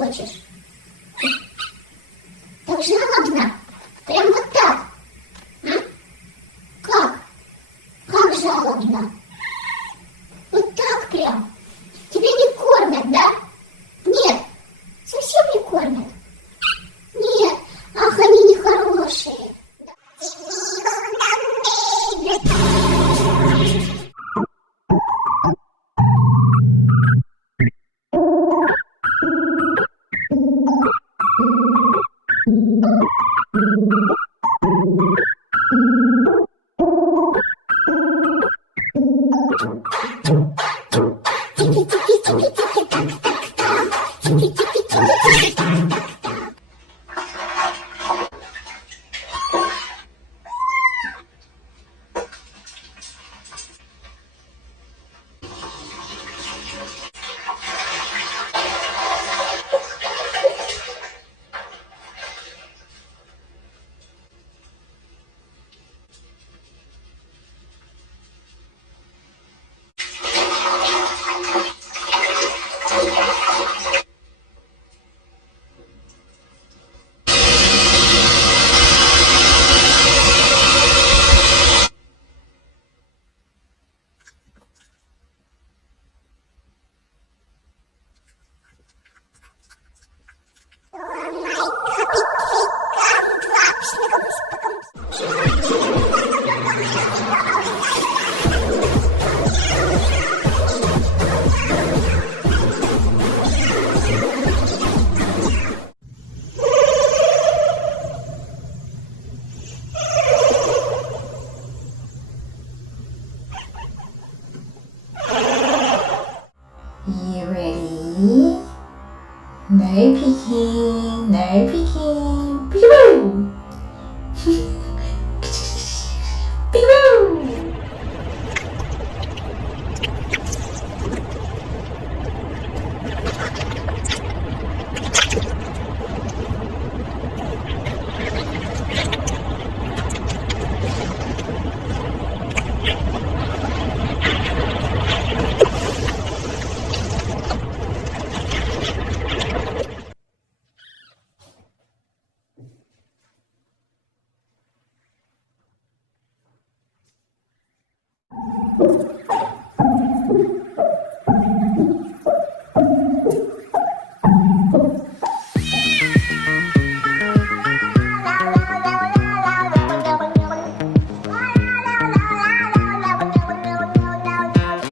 хочешь? Так жалобно. Прям вот так. А? Как? Как жалобно? Вот так прям. Тебя не кормят, да? Нет, совсем не кормят. Нет, ах, они нехорошие. You ready? No peeking, no peeking.